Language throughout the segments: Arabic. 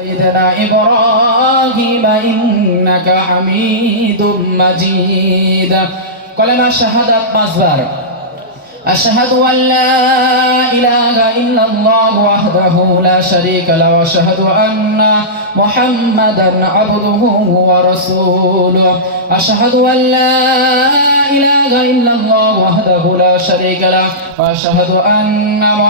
سيدنا إبراهيم إنك حميد مجيد كلمة شهادة مصبر أشهد أن لا إله إلا الله وحده لا شريك له وأشهد أن محمدا عبده ورسوله أشهد أن لا إله إلا الله وحده لا شريك له وأشهد أن محمدا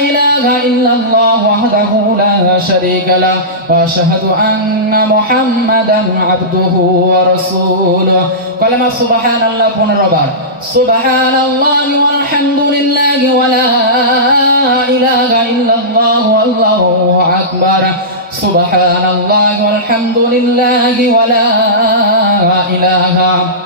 إله إلا الله وحده لا شريك له وأشهد أن محمدا عبده ورسوله قال ما سبحان الله كن ربار سبحان الله والحمد لله ولا إله إلا الله والله أكبر سبحان الله والحمد لله ولا إله إلا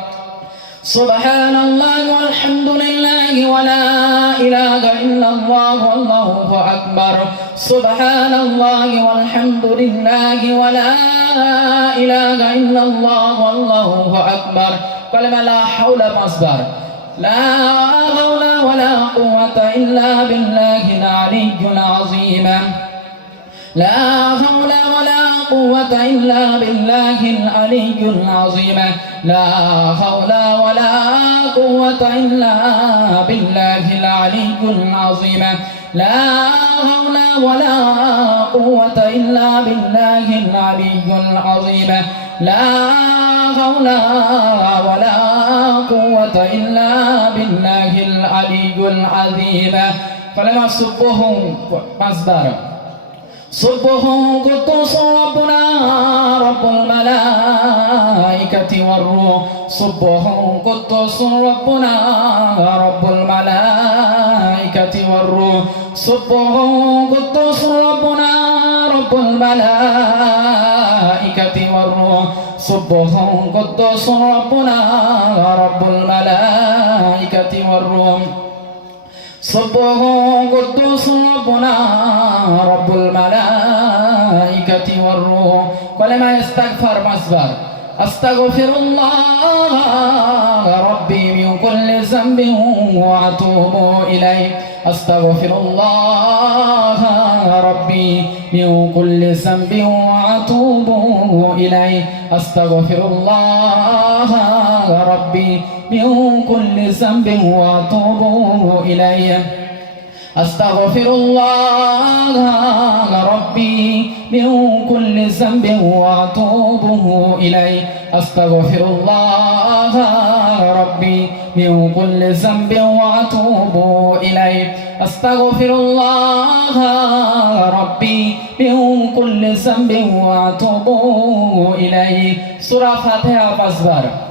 سبحان الله والحمد لله ولا إله إلا الله والله أكبر. سبحان الله والحمد لله ولا إله إلا الله والله أكبر. كلمة لا حول مصدر لا حول ولا قوة إلا بالله العلي العظيم. لا حول ولا قوة إلا بالله العلي العظيم. لا حول ولا قوة إلا بالله العلي العظيم. لا حول ولا قوة إلا بالله العلي العظيم. لا حول ولا قوة إلا بالله العلي العظيم. فلما سبهم مصدر سبه قدوس ربنا رب الملائكة والروح سبه قدوس ربنا رب الملائكة والروح سبه قدوس ربنا رب الملائكة والروح سبه قدوس ربنا رب الملائكة والروح سبه قدوس ربنا رب الملائكة والروح. ولما يستغفر مصبر أستغفر الله ربي من كل ذنب وأتوب إليه. أستغفر الله ربي من كل ذنب وأتوب إليه. أستغفر الله ربي من كل ذنب وأتوب إليه. أستغفر الله ربي من كل ذنب وأتوبه إليه. أستغفر الله ربي من كل ذنب وأتوب إليه. أستغفر الله ربي من كل ذنب وأتوب إليه. سورة فاتحة فاسبر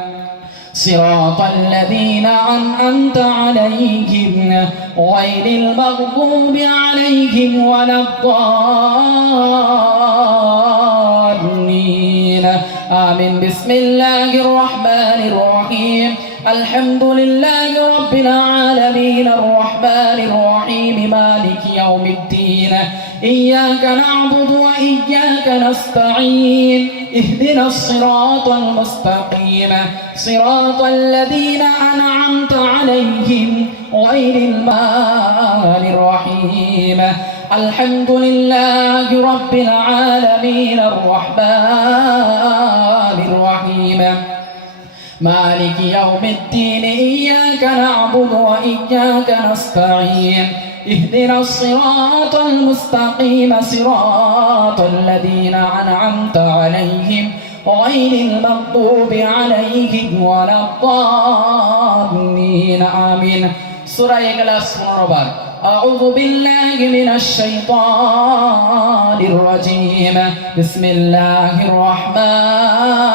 صراط الذين أنعمت عليهم غير المغضوب عليهم ولا الضالين. آمين. بسم الله الرحمن الرحيم. الحمد لله رب العالمين. الرحمن الرحيم. مالك يوم الدين. إياك نعبد وإياك نستعين اهدنا الصراط المستقيم. صراط الذين أنعمت عليهم غير المال الرحيم الحمد لله رب العالمين الرحمن الرحيم. مالك يوم الدين إياك نعبد وإياك نستعين. اهدنا الصراط المستقيم صراط الذين أنعمت عليهم غير المغضوب عليهم ولا الضالين. آمين. سورة إخلاص مربار أعوذ بالله من الشيطان الرجيم. بسم الله الرحمن